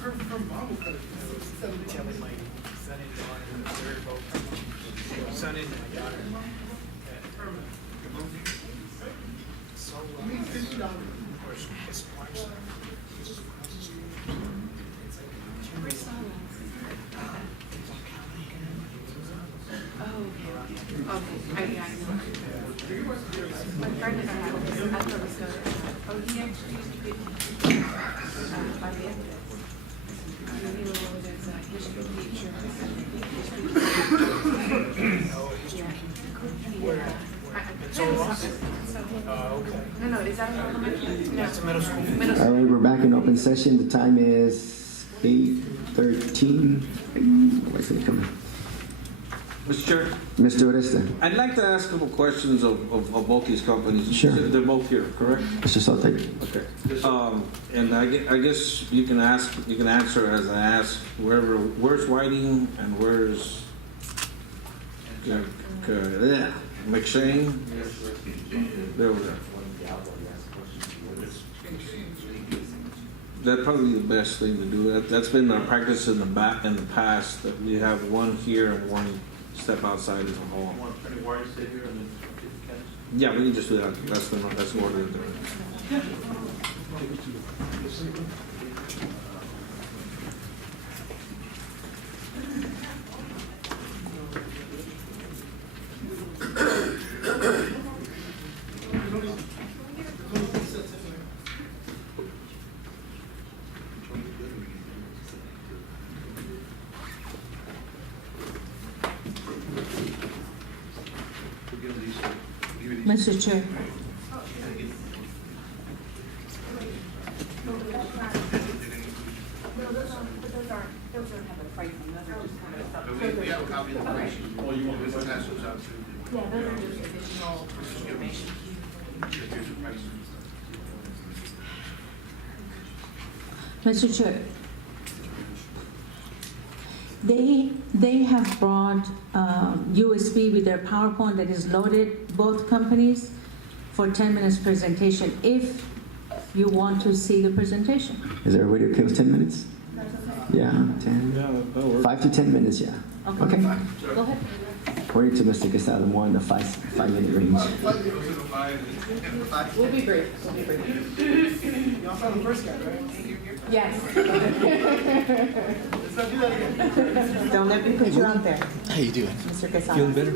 Her mom will cut it. Telling my son and daughter, they're both, son and my daughter. So, $50. of course, his wife's Oh, okay. Okay, I know. My friend and I had this, I thought it was good. Oh, he actually did, by the end of this. He was over there, so history teacher. Yeah. It's all lost? So, Oh, okay. no, is that an elementary? No. That's a middle school. Middle All school. right, we're back in open session. The time is 8:13. Where's it coming? Mr. Chair, Mr. Oresta, I'd like to ask a couple questions of both these companies. Sure. They're both here, correct? Mr. Sotek. Okay. And I guess you can answer as I ask, where's Whiting and where's McShane? They're over there. That'd probably be the best thing to do. That's been our practice in the past, that we have one here and one step outside as a hall. Yeah, we can just do that. That's the order. Mr. Chair. Those don't have a pricing, those are just kind of. We have a copy of the information. Oh, you want me to pass those out too? Yeah, those are just additional information. Here's the price. Mr. Chair. They have brought USB with their PowerPoint that is loaded, both companies, for 10 minutes presentation, if you want to see the presentation. Is everybody okay with 10 minutes? Yeah, 10. Yeah, that'll work. 5 to 10 minutes, yeah. Okay. Go ahead. According to Mr. Quesada, more in the 5-minute range. We'll be brief, we'll be brief. Y'all saw the first guy, right? Yes. Let's not do that again. Don't let me put you out there, How you doing? Mr. Quesada. Feeling better?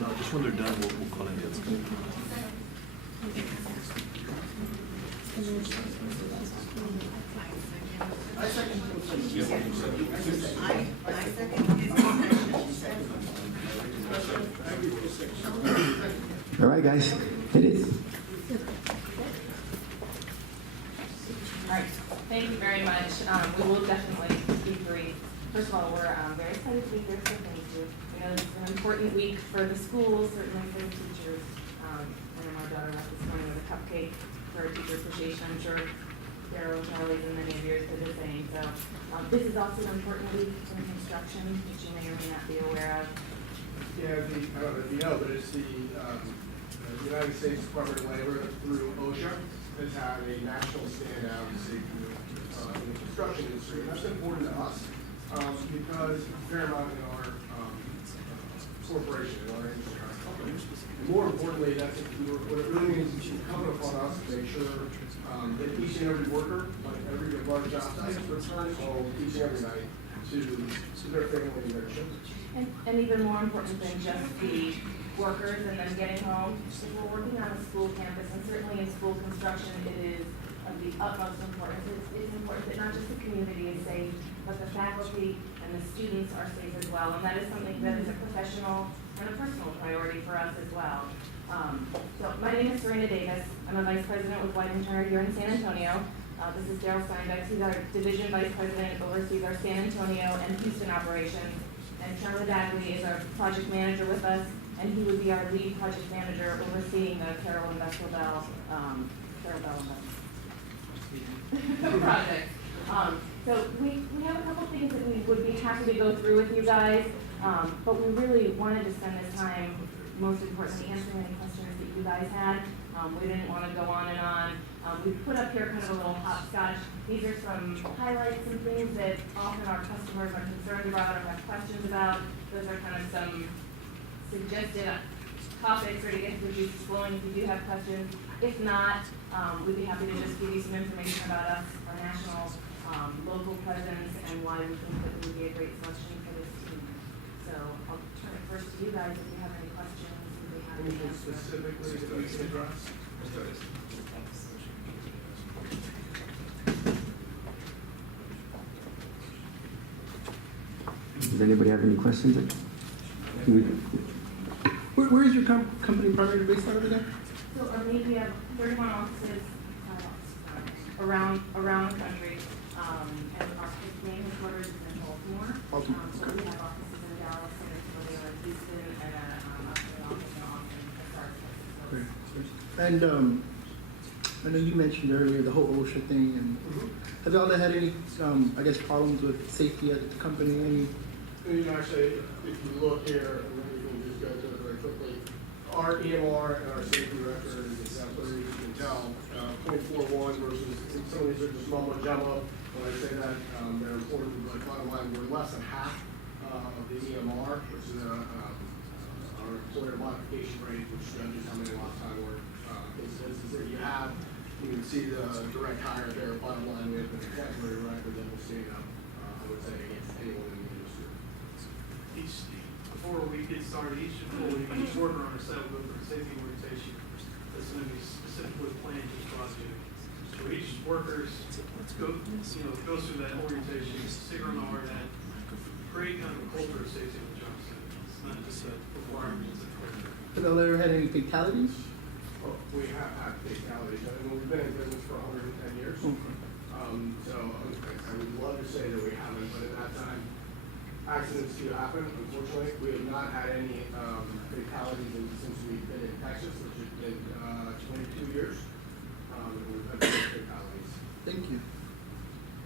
No, just when they're done, we'll call in the other guy. All right, guys, hit it. All right, thank you very much. We will definitely be brief. First of all, we're very excited to be here, so thank you. We know this is an important week for the schools, certainly for the teachers. I know my daughter left this morning with a cupcake for teacher appreciation. I'm sure Darryl, Charlie, and many of yours did the same. So this is also an important week in construction, which you may or may not be aware of. Yeah, I don't know if you know, but it's the United States Department of Labor through OSHA has had a national standout in safety in the construction industry. And that's important to us because it's paramount in our corporation, in our industry, our company. And more importantly, what it really means is it's incumbent upon us to make sure that each and every worker, like every large job site, returns home each and every night to their family and their children. And even more important than just the workers and then getting home. If we're working on a school campus, and certainly in school construction, it is of the utmost importance. It's important that not just the community is safe, but the faculty and the students are safe as well. And that is something that is a professional and a personal priority for us as well. So my name is Serena Davis. I'm a vice president with White & Turner here in San Antonio. This is Daryl Steinbeck. He's our division vice president, oversees our San Antonio and Houston operations. And Charlie Bagley is our project manager with us, and he would be our lead project manager overseeing the Carroll Industrial Bell, project. So we have a couple things that we would be happy to go through with you guys, but we really wanted to spend this time, most importantly, answering any questions that you guys had. We didn't want to go on and on. We put up here kind of a little hopscotch. These are some highlights and things that often our customers are concerned about or have questions about. Those are kind of some suggested topics or to get the juices flowing if you do have questions. If not, we'd be happy to just give you some information about us, our national, local presence, and why we think that we would be a great selection for this team. So I'll turn it first to you guys if you have any questions. We'd be happy to Anything answer. specifically that we can address? Does anybody have any questions? Where is your company primarily based out of again? So we have 31 offices around the country, and our main headquarters is in Baltimore. Baltimore, So we have offices in Dallas, San Antonio, and Houston, and an office in Austin, as far as Texas. And I know you mentioned earlier the whole OSHA thing, and have y'all had any, I guess, problems with safety at the company? Any? You know, actually, if you look here, and then we can just go to it very quickly, our EMR and our safety record is exemplary, you can tell, 0.41 versus, some of these are just mumbo jumbo. When I say that, they're important, but bottom line, we're less than half of the EMR, which is our employer modification rate, which judges how many lost time work instances that you have. You can see the direct hire there, bottom line, we have an exemplary record that will stand up, I would say, against anyone in the industry. Before we get started, each worker on our site will go through a safety orientation that's going to be specifically planned to this project. So each worker's goes through that orientation, sticker on the hard hat, create kind of a culture of safety on the job site. It's not just a requirement, it's a culture. Have y'all ever had any fatalities? Well, we have had fatalities. I mean, we've been in business for 110 years. So I would love to say that we haven't, but in that time, accidents do happen. Unfortunately, we have not had any fatalities since we've been in Texas, which has been 22 years. We've had no fatalities. Thank you.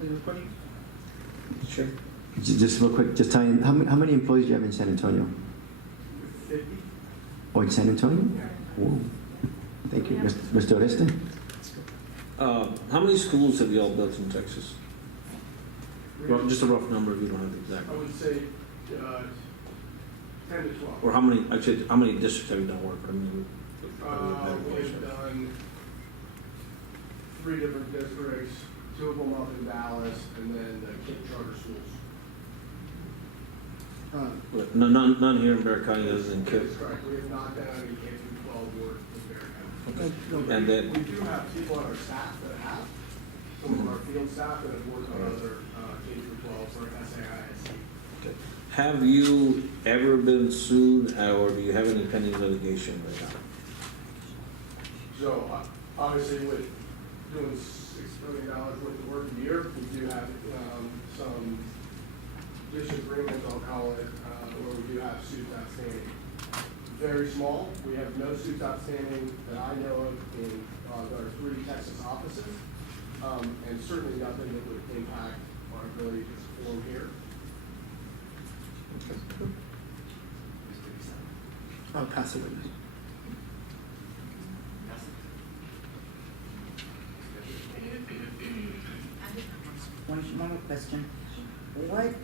Any other questions? Sure. Just real quick, just tell me, how many employees do you have in San Antonio? 50. Oh, in San Antonio? Yeah. Whoa. Thank you. Mr. Oreste? How many schools have y'all built in Texas? Well, just a rough number if you don't have the exact. I would say 10 to 12. Or how many districts have you done work? I mean, We've done 3 different districts, 2 of them up in Dallas, and then the Cape Charter Schools. none here in Bear County other than That's Kip. correct. We have not done any K through 12 work in Bear County. And then, We do have people on our staff that have, some of our field staff that have worked on other K through 12 for SAISC. have you ever been sued or do you have any pending litigation right now? So obviously with doing $6 billion worth of work a year, we do have some disagreements, I'll call it, where we do have suits outstanding. Very small. We have no suits outstanding that I know of in our 3 Texas offices, and certainly nothing that would impact our ability to perform here. I'll pass it away. One more question. What,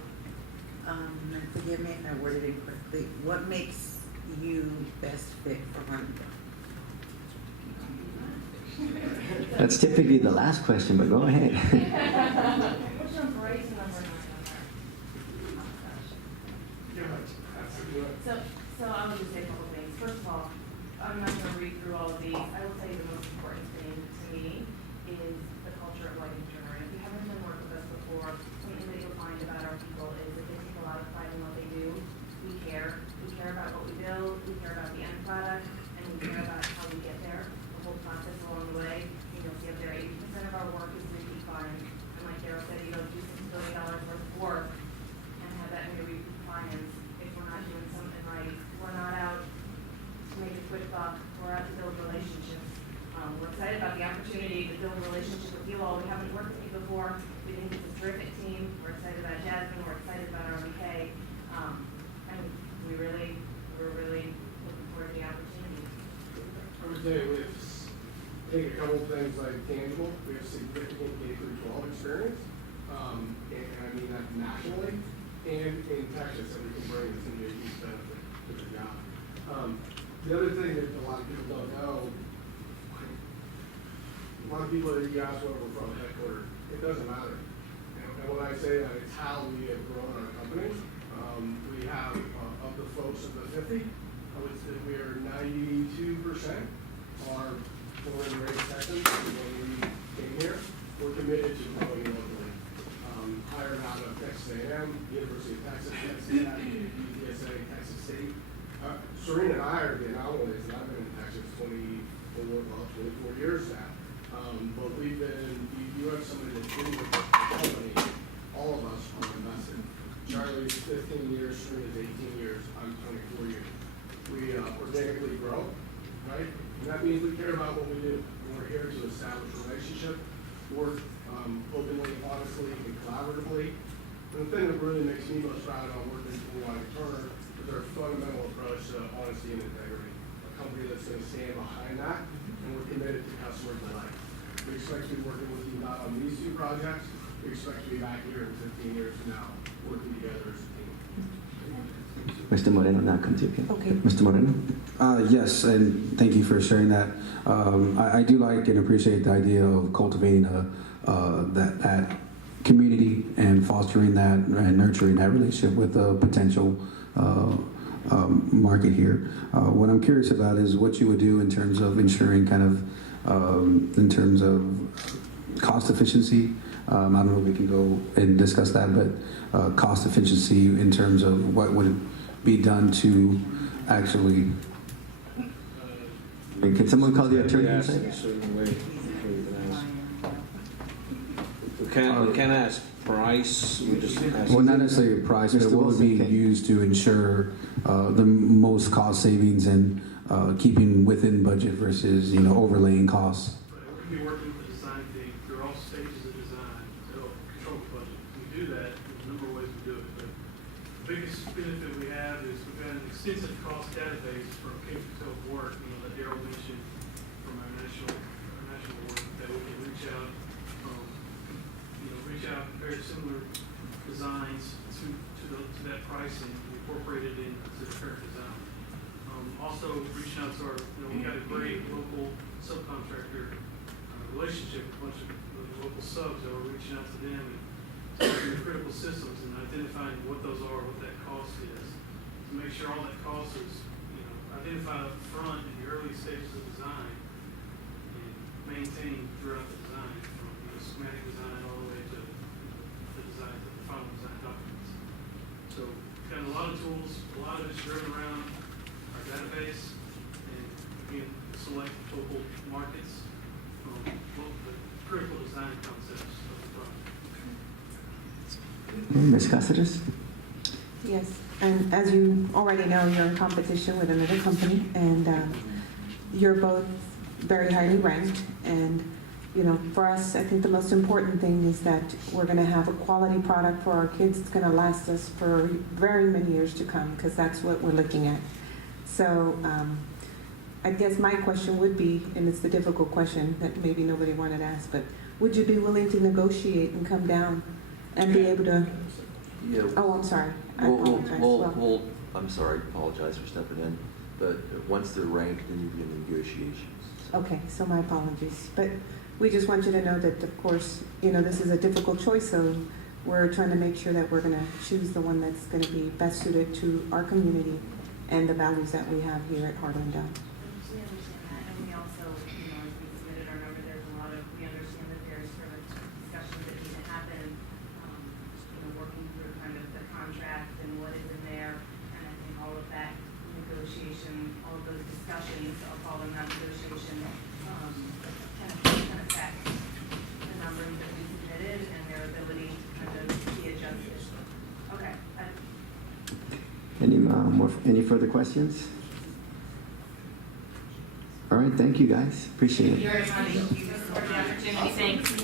and forgive me if I worded it incorrectly, what makes you best fit for Huntington? That's typically the last question, but go ahead. What's your embrace number 9 on there? Yeah, absolutely. So So I will just say a couple things. First of all, I'm not gonna read through all of these. I will tell you the most important thing to me is the culture of Whiting Turner. If you haven't done work with us before, something that you'll find about our people is that they take a lot of pride in what they do. We care. We care about what we build. We care about the end product, and we care about how we get there, the whole process along the way. You'll see up there, 80% of our work is repeat clients. And like Daryl said, you don't do $6 billion worth of work and have that many repeat clients if we're not doing something right. We're not out to make a quick buck. We're out to build relationships. We're excited about the opportunity to build a relationship with you all. We haven't worked with you before. We think it's a terrific team. We're excited about Jasmine. We're excited about RBK. And we're really looking forward to the opportunity. I would say I think a couple of things like tangible. We have significant K-12 experience, and I mean that nationally, and in Texas that we can bring that's going to be a huge benefit to the job. The other thing that a lot of people don't know, a lot of people that you ask where we're from, headquarters, it doesn't matter. And when I say that, it's how we have grown our company. We have, of the folks of the 50, I would say we are 92% are born and raised Texans. When we came here, we're committed to growing locally. Hired out of Texas A&M, University of Texas, Texas Academy, UTSA, Texas State. Serena and I are the anomalies, and I've been in Texas 24 years now. But we've been, you have somebody that's been with the company, all of us are invested. Charlie's 15 years, Serena's 18 years, I'm 24 years. We organically grow, right? And that means we care about what we do. We're here to establish a relationship, work openly, honestly, and collaboratively. And the thing that really makes me most proud about working for Whiting Turner is our fundamental approach to honesty and integrity. A company that's going to stand behind that, and we're committed to customer delight. We expect to be working with you not on these two projects. We expect to be back here in 15 years from now, working together as a team. Mr. Moreno, now come to you. Okay. Mr. Moreno? Yes, and thank you for sharing that. I do like and appreciate the idea of cultivating that community and fostering that and nurturing that relationship with a potential market here. What I'm curious about is what you would do in terms of ensuring in terms of cost efficiency. I don't know if we can go and discuss that, but cost efficiency in terms of what would be done to actually. Can someone call the attorney? Yes, in a certain way. We can't ask price, we just ask. Well, not necessarily a price, but Mr. what would be Wilson, used to ensure the most cost savings and keeping within budget versus overlaying costs. Right, we're gonna be working with the design team through all stages of design to help control the budget. We do that, there's a number of ways we do it, but the biggest benefit we have is we've got an extensive cost database for K-12 work, that Daryl mentioned from our national work, that we can reach out, compare similar designs to that pricing, and incorporate it into the current design. Also reaching out to our, we got a great local subcontractor relationship with a bunch of local subs that we're reaching out to them and taking the critical systems and identifying what those are, what that cost is, to make sure all that cost is, identified up front in the early stages of design and maintained throughout the design, from schematic design all the way to the design, the final design documents. So got a lot of tools, a lot of it's driven around our database, and again, select local markets, the critical design concepts of the project. Ms. Cáceres? Yes, and as you already know, you're in competition with another company, and you're both very highly ranked. And for us, I think the most important thing is that we're going to have a quality product for our kids. It's going to last us for very many years to come, because that's what we're looking at. So I guess my question would be, and it's the difficult question that maybe nobody wanted to ask, but would you be willing to negotiate and come down and be able to? Yeah. Oh, I'm sorry. I apologize. I'm sorry, apologize for stepping in, but once they're ranked, then you begin negotiations. Okay, so my apologies. But we just want you to know that, of course, this is a difficult choice, so we're trying to make sure that we're going to choose the one that's going to be best suited to our community and the values that we have here at Heartland Down. We understand that, and we also, as we submitted our number, we understand that there's sort of discussions that need to happen, working through kind of the contract and what is in there, and I think all of that negotiation, all of those discussions, I'll call them that negotiation, can affect the numbers that we submitted and their ability to kind of be adjusted. Okay. Any further questions? All right, thank you guys. Appreciate Thank you it. very much for the opportunity. Thanks.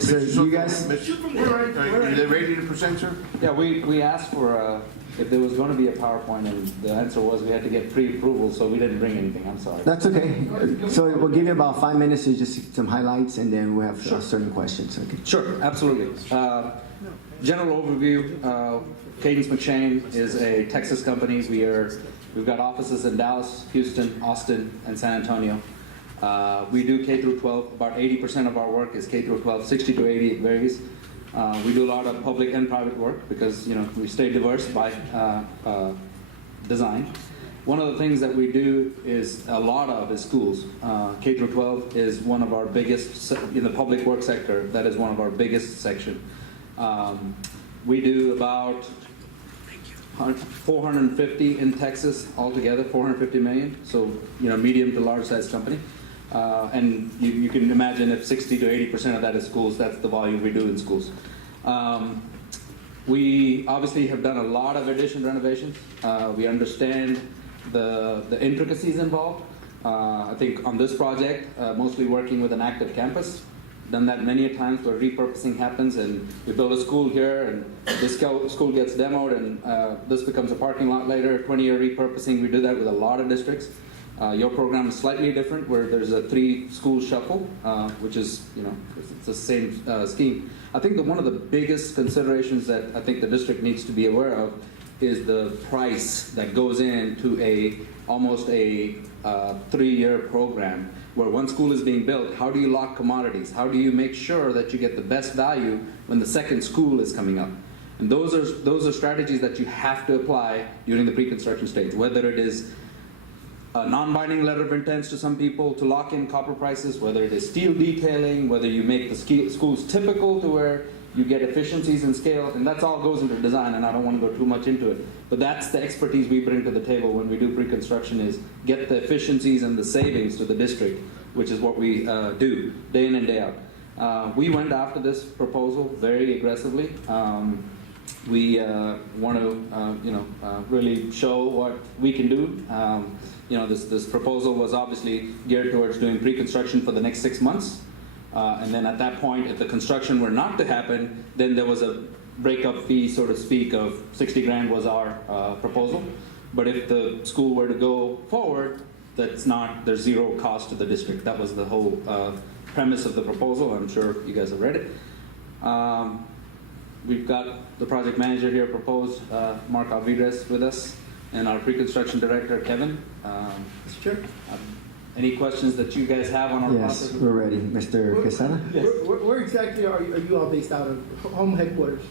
So you guys, Are they ready to present, sir? Yeah, we asked for if there was going to be a PowerPoint, and the answer was we had to get pre-approval, so we didn't bring anything. I'm sorry. that's okay. So we'll give you about 5 minutes to just some highlights, and then we'll have certain questions. Okay. Sure, absolutely. General overview, Cadence McShane is a Texas company. We've got offices in Dallas, Houston, Austin, and San Antonio. We do K through 12. About 80% of our work is K through 12, 60 to 80, it varies. We do a lot of public and private work because we stay diverse by design. One of the things that we do is schools. K through 12 is one of our biggest in the public work sector. That is one of our biggest section. We do about 450 in Texas altogether, 450 million. So medium to large size company. And you can imagine if 60 to 80% of that is schools, that's the volume we do in schools. We obviously have done a lot of addition renovations. We understand the intricacies involved. I think on this project, mostly working with an active campus. Done that many a times where repurposing happens, and we build a school here, and this school gets demoed, and this becomes a parking lot later. 20-year repurposing. We do that with a lot of districts. Your program is slightly different, where there's a 3-school shuffle, which is, it's the same scheme. I think that one of the biggest considerations that I think the district needs to be aware of is the price that goes into almost a 3-year program, where one school is being built. How do you lock commodities? How do you make sure that you get the best value when the second school is coming up? And those are strategies that you have to apply during the pre-construction stage, whether it is a non-binding letter of intent to some people to lock in copper prices, whether it is steel detailing, whether you make the schools typical to where you get efficiencies in scale, and that's all goes into design, and I don't want to go too much into it. But that's the expertise we bring to the table when we do pre-construction, is get the efficiencies and the savings to the district, which is what we do day in and day out. We went after this proposal very aggressively. We want to, really show what we can do. This proposal was obviously geared towards doing pre-construction for the next 6 months. And then at that point, if the construction were not to happen, then there was a breakup fee, so to speak, of 60 grand was our proposal. But if the school were to go forward, there's zero cost to the district. That was the whole premise of the proposal. I'm sure you guys have read it. We've got the project manager here proposed, Mark Alvidrez, with us, and our pre-construction director, Kevin. Sure. Any questions that you guys have on our yes, process? we're ready. Mr. Quesada? Where exactly are you all based out of? Home headquarters?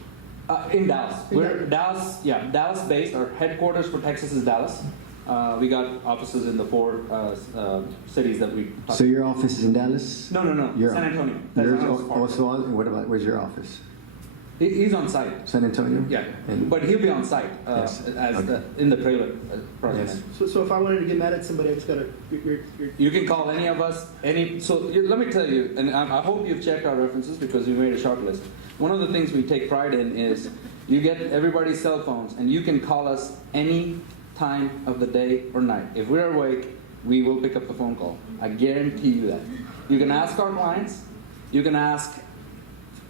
In Dallas. We're Dallas, yeah, Dallas based. Our headquarters for Texas is Dallas. We got offices in the 4 cities that we. So your office is in Dallas? No, You're- San Antonio. That's Yours Dallas part. also on, what about, where's your office? He's on site. San Antonio? Yeah, And- but he'll be on site Yes. as Okay. in the trailer project. Yes. So if I wanted to get mad at somebody, I just gotta, you're You can call any of us, let me tell you, and I hope you've checked our references because we made a short list. One of the things we take pride in is you get everybody's cell phones and you can call us any time of the day or night. If we're awake, we will pick up the phone call. I guarantee you that. You can ask our clients, you can ask,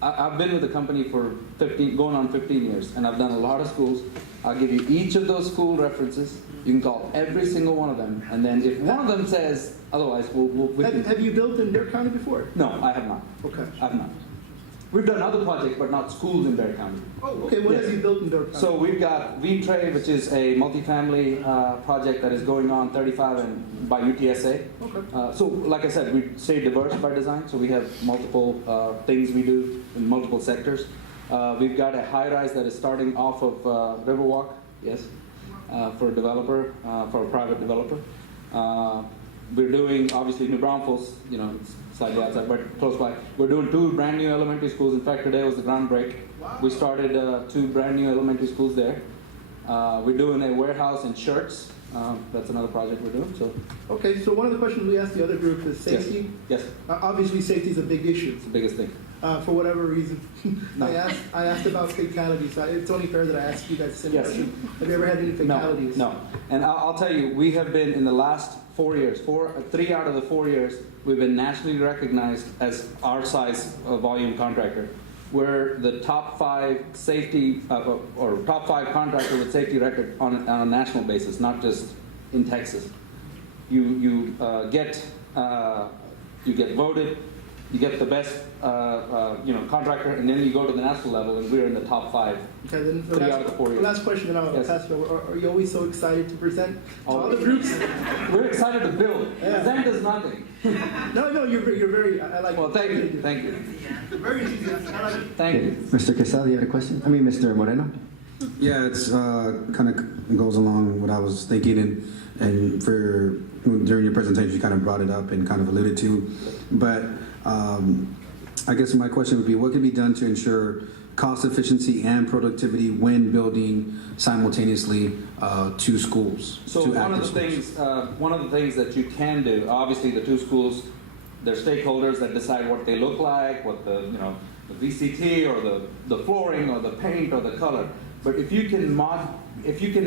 I've been with the company for going on 15 years, and I've done a lot of schools. I'll give you each of those school references. You can call every single one of them, and then if one of them says otherwise, we can. have you built in Dare County before? No, I have not. Okay. I have not. We've done other projects, but not schools in Dare County. Oh, okay, what Yes. have you built in Dare County? So we've got V-Tray, which is a multifamily project that is going on 35 and by UTSA. Okay. So like I said, we stay diverse by design, so we have multiple things we do in multiple sectors. We've got a high-rise that is starting off of Riverwalk, yes, for a developer, for a private developer. We're doing, obviously, New Braunfels, it's slightly outside, but close by. We're doing 2 brand new elementary schools. In fact, today was the ground break. We started 2 brand new elementary schools there. We're doing a warehouse in Shirts. That's another project we're doing. So. Okay, so one of the questions we asked the other group is safety. Yes. Obviously, safety is a big issue. It's the biggest thing. For whatever reason. No. I asked about fatalities. It's only fair that I ask you guys the same Yes. question. Have you ever had any fatalities? No. And I'll tell you, we have been in the last 4 years, 3 out of the 4 years, we've been nationally recognized as our size volume contractor. We're the top 5 safety or top 5 contractor with safety record on a national basis, not just in Texas. You get voted. You get the best, contractor, and then you go to the national level, and we're in the top 5. Okay, then 3 out of the 4 years. last question, and I'll Yes. pass you over. Are you always so excited to present to Always. other groups? We're excited to build. Yeah. Present is nothing. No, you're very. I like. Well, thank you. Very enthusiastic. I like it. Thank you. Mr. Quesada, you had a question? I mean, Mr. Moreno? Yeah, it's kind of goes along what I was thinking, and for during your presentation, you kind of brought it up and kind of alluded to, but I guess my question would be, what can be done to ensure cost efficiency and productivity when building simultaneously 2 schools? So 2 one of active the schools? one of the things that you can do, obviously the 2 schools, they're stakeholders that decide what they look like, what the VCT or the flooring or the paint or the color. But if you can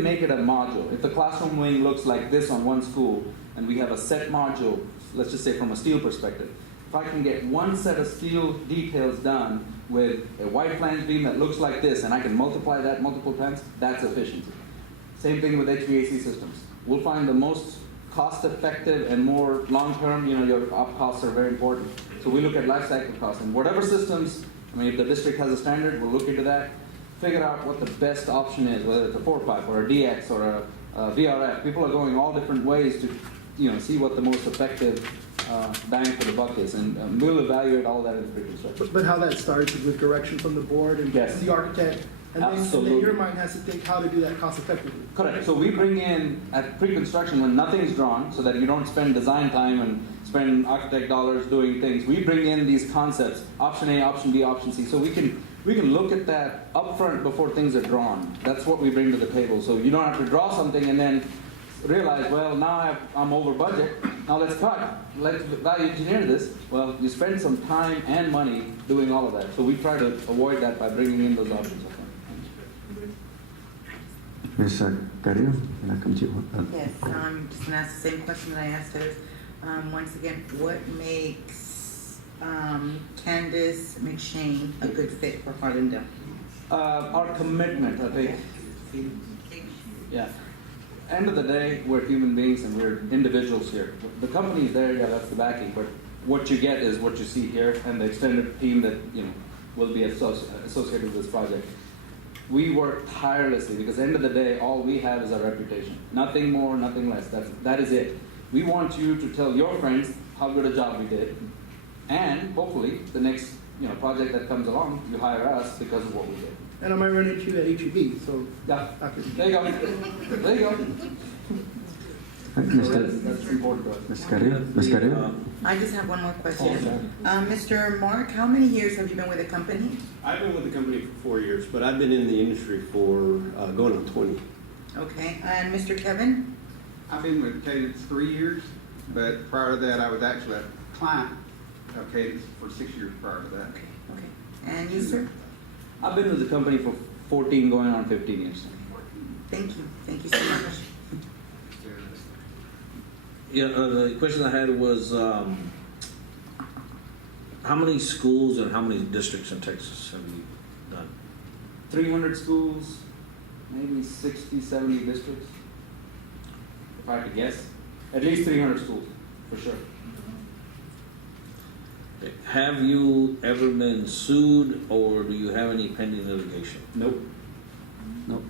make it a module, if the classroom wing looks like this on one school, and we have a set module, let's just say from a steel perspective, if I can get one set of steel details done with a white flange beam that looks like this, and I can multiply that multiple times, that's efficiency. Same thing with HVAC systems. We'll find the most cost-effective and more long-term, your op costs are very important. So we look at life cycle costs, and whatever systems, if the district has a standard, we'll look into that, figure out what the best option is, whether it's a 4-pipe or a DX or a VRF. People are going all different ways to, see what the most effective bang for the buck is, and we'll evaluate all that in pre-construction. But how that starts is with direction from the board and Yes. the architect, and then Absolutely. your mind has to think how to do that cost effectively. Correct. So we bring in at pre-construction when nothing's drawn, so that you don't spend design time and spend architect dollars doing things. We bring in these concepts: option A, option B, option C. So we can look at that upfront before things are drawn. That's what we bring to the table. So you don't have to draw something and then realize, well, now I'm over budget. Now let's cut. Let's value engineer this. Well, you spend some time and money doing all of that. So we try to avoid that by bringing in those options upfront. Ms. Carrillo, can I come to you? Yes, I'm just gonna ask the same question that I asked others. Once again, what makes Candace McShane a good fit for Harlandale? Our commitment, I think. Yeah. End of the day, we're human beings and we're individuals here. The company's there, yeah, that's the backing, but what you get is what you see here, and the extended team that will be associated with this project. We work tirelessly because end of the day, all we have is our reputation. Nothing more, nothing less. That is it. We want you to tell your friends how good a job we did, and hopefully the next project that comes along, you hire us because of what we did. And I might run into you at HEB, so. Yeah, after. there you go. There you go. That's important to us. Ms. Carrillo? Ms. Carrillo? I just have one more question. Mr. Mark, how many years have you been with the company? I've been with the company for 4 years, but I've been in the industry for going on 20. Okay, and Mr. Kevin? I've been with Cadence 3 years, but prior to that, I was actually a client of Cadence for 6 years prior to that. Okay. And you, sir? I've been with the company for 14, going on 15 years. Thank you. Thank you so much. Yeah, the question I had was, how many schools and how many districts in Texas have you done? 300 schools, maybe 60, 70 districts. If I had to guess, at least 300 schools, for sure. Have you ever been sued, or do you have any pending litigation? Nope. Nope.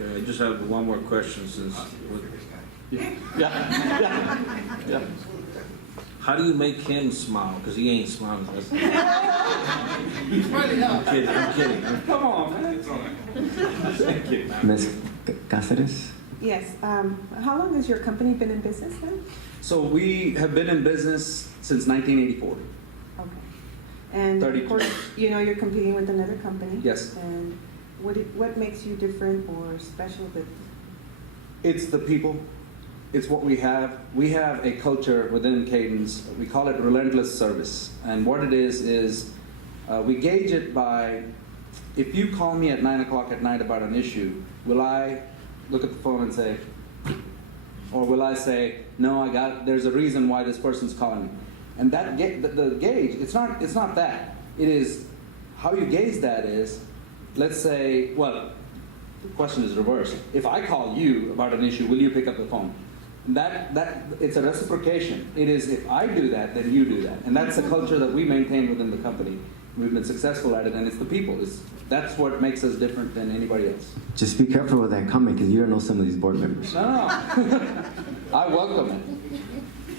Okay, I just have one more question since. Yeah. How do you make him smile? Because he ain't smiling. He's smiling now. I'm kidding. Come on, man. Thank you. Ms. Cáceres? Yes, how long has your company been in business then? So we have been in business since 1984. Okay. And 32. of course, you know, you're competing with another company. Yes. And what makes you different or special that? It's the people. It's what we have. We have a culture within Cadence. We call it relentless service. And what it is we gauge it by, if you call me at 9 o'clock at night about an issue, will I look at the phone and say, or will I say, no, there's a reason why this person's calling me. And that the gauge, it's not that. It is, how you gauge that is, let's say, well, the question is reversed. If I call you about an issue, will you pick up the phone? That it's a reciprocation. It is, if I do that, then you do that. And that's the culture that we maintain within the company. We've been successful at it, and it's the people. That's what makes us different than anybody else. Just be careful with that comment, because you don't know some of these board members. No. I welcome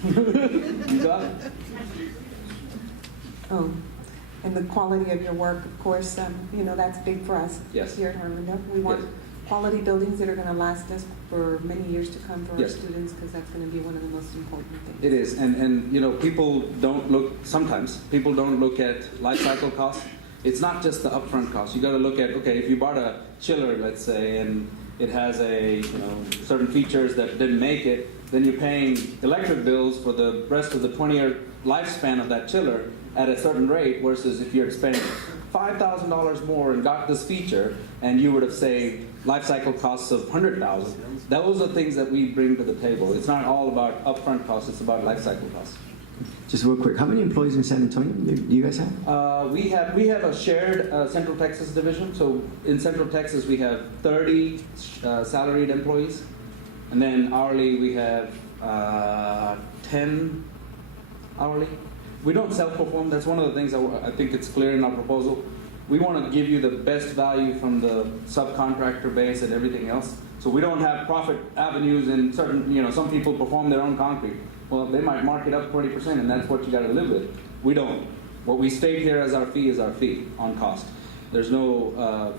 it. You got it? Oh, and the quality of your work, of course, you know, that's big for us. Yes. Here at Harlem. We want quality buildings that are going to last us for many years to come for our students, because that's going to be one of the most important things. It is, and you know, people don't look at life cycle costs. It's not just the upfront cost. You got to look at, okay, if you bought a chiller, let's say, and it has certain features that didn't make it, then you're paying electric bills for the rest of the 20-year lifespan of that chiller at a certain rate, versus if you're spending $5,000 more and got this feature, and you would have saved life cycle costs of $100,000. Those are things that we bring to the table. It's not all about upfront costs, it's about life cycle costs. Just real quick, how many employees in San Antonio do you guys have? We have a shared Central Texas division. So in Central Texas, we have 30 salaried employees, and then hourly we have 10 hourly. We don't self-perform. That's one of the things I think it's clear in our proposal. We want to give you the best value from the subcontractor base and everything else. So we don't have profit avenues in certain, some people perform their own concrete. Well, they might mark it up 20%, and that's what you got to live with. We don't. What we state here as our fee is our fee on cost. There's no,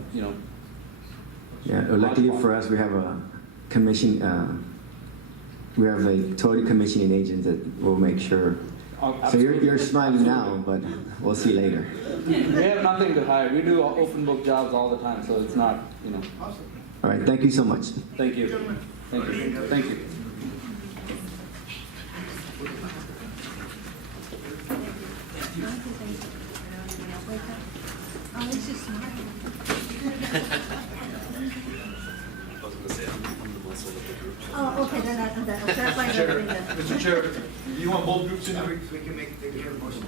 Yeah, luckily for us, we have a commission. We have a total commissioning agent that will make sure. So you're smiling now, but we'll see later. We have nothing to hide. We do open book jobs all the time, so it's not, All right, thank you so much. Thank you. Thank you. Thank you. Oh, okay, then I'll clarify everything then. Mr. Chair, do you want both groups in there? We can make the motion.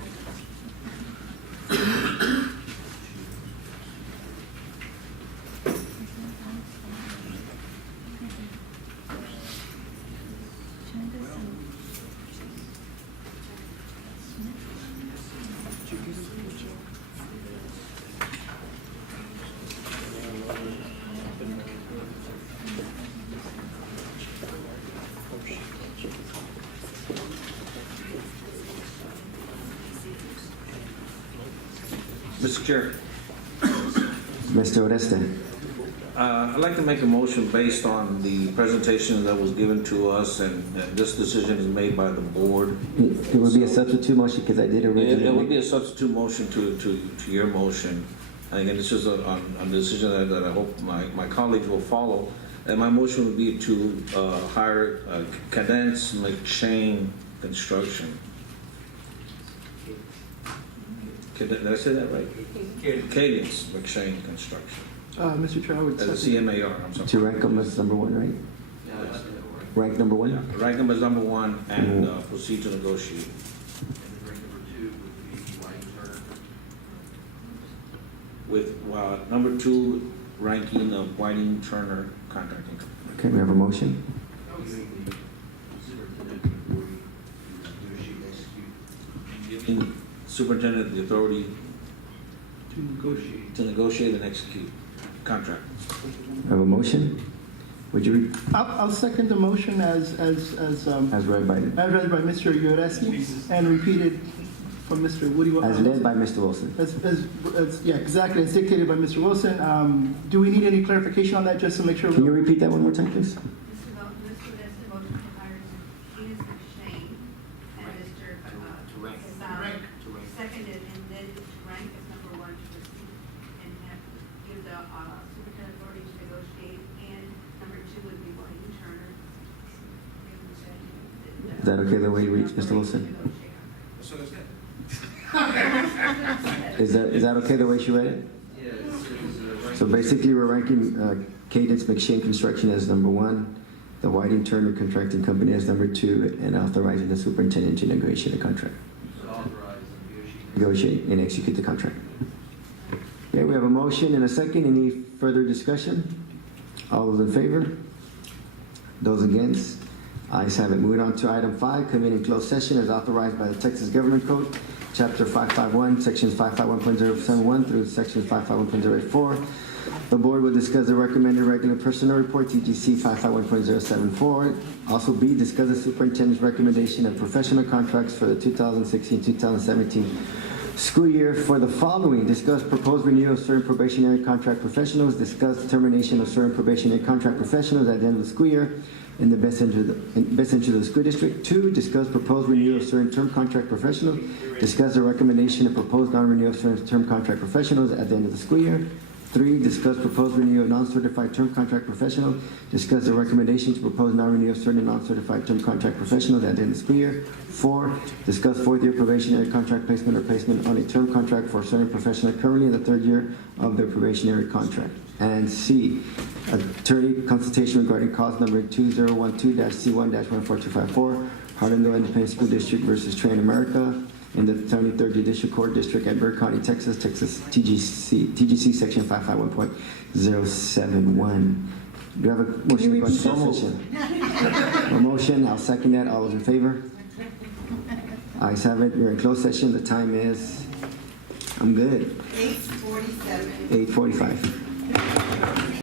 Mr. Mr. Chair, Mr. Oreste. I'd like to make a motion based on the presentation that was given to us, and this decision is made by the board. It would be a substitute motion because I did originally. It would be a substitute motion to your motion. And again, this is a decision that I hope my colleagues will follow. And my motion would be to hire Cadence McShane Construction. Did I say that right? Cadence McShane Construction. Mr. Chair, I would As a second. CMAR, I'm sorry. To rank them as number one, right? Rank number one? Yeah, rank them as number one and proceed to negotiate. With number two ranking of Whiting Turner Contracting Company. Okay, we have a motion. Giving superintendent the authority To negotiate. to negotiate and execute contract. We have a motion. Would you read I'll second the motion as read by, Mr. Ureski and repeated from Mr. Woody. as led by Mr. Wilson? Yeah, exactly, as dictated by Mr. Wilson. Do we need any clarification on that, just to make sure? Can you repeat that one more time, please? Mr. Motion to hire Enos McShane and Mr. Casal seconded, and then rank as number one to proceed and have, give the superintendent authority to negotiate, and number two would be Whiting Turner. Is that okay the way you read, Mr. Wilson? Is that okay the way she read it? So basically, we're ranking Cadence McShane Construction as number one, the Whiting Turner Contracting Company as number two, and authorizing the superintendent to negotiate a contract. Negotiate and execute the contract. Okay, we have a motion and a second. Any further discussion? All those in favor? Those against? Ayes have it. Moving on to item 5, convene in closed session as authorized by the Texas Government Code, Chapter 551, Sections 551.071 through Sections 551.084. The board will discuss the recommended regular personnel report, TGC 551.074. Also B, discuss the superintendent's recommendation of professional contracts for the 2016-2017 school year for the following. Discuss proposed renewal of certain probationary contract professionals. Discuss termination of certain probationary contract professionals at the end of the school year in the best interest of the school district. 2, discuss proposed renewal of certain term contract professionals. Discuss the recommendation of proposed non-renewal of certain term contract professionals at the end of the school year. 3, discuss proposed renewal of non-certified term contract professionals. Discuss the recommendation to propose non-renewal of certain non-certified term contract professionals at the end of the school year. 4, discuss fourth-year probationary contract placement or placement on a term contract for a certain professional currently in the third year of their probationary contract. And C, attorney consultation regarding cause number 2012-C1-14254, Harlandale Independent School District versus Train America in the 73rd Judicial Court District at Burke County, Texas, TGC Section 551.071. Do you have a motion to go into closed session? A motion, I'll second that. All those in favor? Ayes have it. We're in closed session. The time is, I'm good. 8:47. 8:45.